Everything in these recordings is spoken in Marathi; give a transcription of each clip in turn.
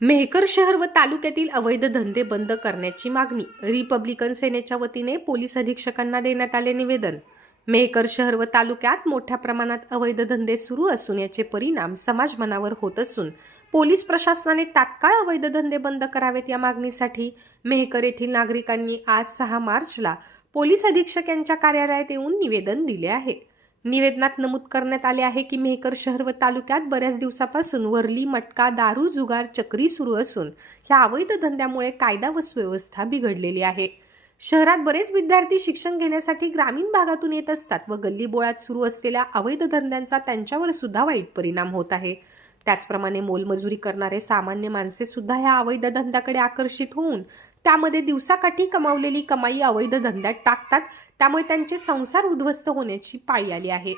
मेहकर शहर व तालुक्यातील अवैध धंदे बंद करण्याची मागणी रिपब्लिकन सेनेच्या वतीने पोलीस अधीक्षकांना देण्यात आले निवेदन. मेहकर शहर व तालुक्यात मोठ्या प्रमाणात अवैध धंदे सुरू असून याचे परिणाम समाज मनावर होत असून पोलीस प्रशासनाने तात्काळ अवैध धंदे बंद करावेत या मागणीसाठी मेहकर येथील नागरिकांनी आज सहा मार्चला पोलीस अधीक्षक यांच्या कार्यालयात येऊन निवेदन दिले आहे. निवेदनात नमूद करण्यात आले आहे की मेहकर शहर व तालुक्यात बऱ्याच दिवसापासून वरली मटका दारू जुगार चक्री सुरू असून ह्या अवैध धंद्यामुळे कायदा व सुव्यवस्था बिघडलेली आहे. शहरात बरेच विद्यार्थी शिक्षण घेण्यासाठी ग्रामीण भागातून येत असतात व गल्लीबोळात सुरू असलेल्या अवैध धंद्यांचा त्यांच्यावर सुद्धा वाईट परिणाम होत आहे. त्याचप्रमाणे मोलमजुरी करणारे सामान्य माणसे सुद्धा ह्या अवैध धंद्याकडे आकर्षित होऊन त्यामध्ये दिवसाकाठी कमावलेली कमाई अवैध धंद्यात टाकतात. त्यामुळे त्यांचे संसार उद्ध्वस्त होण्याची पाळी आली आहे.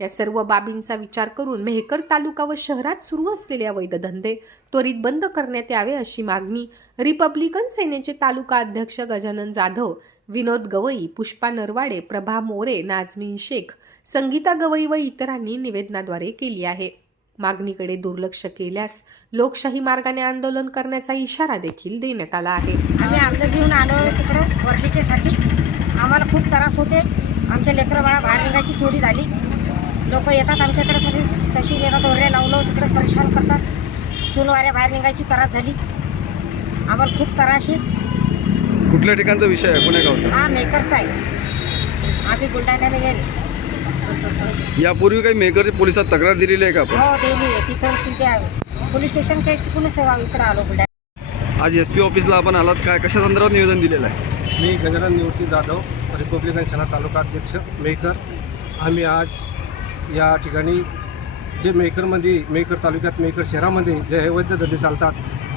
या सर्व बाबींचा विचार करून मेहकर तालुका व शहरात सुरू असलेले अवैध धंदे त्वरित बंद करण्यात यावे अशी मागणी रिपब्लिकन सेनेचे तालुका अध्यक्ष गजानन जाधव विनोद गवई पुष्पा नरवाडे प्रभा मोरे नाझमीन शेख संगीता गवई व इतरांनी निवेदनाद्वारे केली आहे. मागणीकडे दुर्लक्ष केल्यास लोकशाही मार्गाने आंदोलन करण्याचा इशारा देखील देण्यात आला आहे. आम्ही अर्ज घेऊन आलो तिकडं वर्लीच्यासाठी आम्हाला खूप त्रास होते. आमच्या लेकरं बाळा बाहेर निघायची चोरी झाली. लोक येतात आमच्याकडे तरी तशी येतात ओरड्या लावलं तिकडे परेशान करतात. सोनवाऱ्या बाहेर निघायची त्रास झाली. आम्हाला खूप त्रास आहे. कुठल्या ठिकाणचा विषय आहे? पुणे गावचा? हा मेकरचा आहे. आम्ही बुलढाण्याला गेले. यापूर्वी काही मेकरची पोलिसात तक्रार दिलेली आहे का आपण? हो दिली आहे. तिथं तिथे पोलीस स्टेशनच्या तिथूनच इकडं आलो बुलढाणा. आज एस पी ऑफिसला आपण आलात. काय कशा संदर्भात निवेदन दिलेलं आहे? मी गजानन निवृत्ती जाधव रिपब्लिकन सेना तालुका अध्यक्ष मेहकर आम्ही आज या ठिकाणी जे मेहकरमध्ये मेहकर तालुक्यात मेहकर शहरामध्ये जे अवैध धंदे चालतात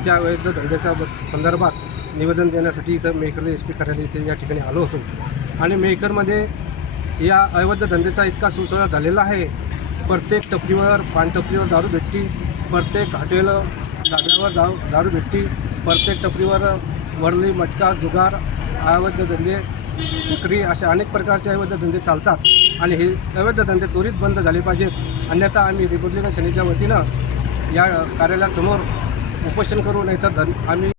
त्या अवैध धंद्याच्या ब- संदर्भात निवेदन देण्यासाठी इथं मेहकर एस पी कार्यालय इथे या ठिकाणी आलो होतो. आणि मेहकरमध्ये या अवैध धंद्याचा इतका सुसळा झालेला आहे. प्रत्येक टपरीवर पानटपरीवर दारू भेटती. प्रत्येक हॉटेल धाब्यावर दारू दारू भेटती. प्रत्येक टपरीवर वरली मटका जुगार अवैध धंदे चक्री अशा अनेक प्रकारचे अवैध धंदे चालतात. आणि हे अवैध धंदे त्वरित बंद झाले पाहिजेत. अन्यथा आम्ही रिपब्लिकन सेनेच्या वतीनं या कार्यालयासमोर उपोषण करू नाहीतर धन आम्ही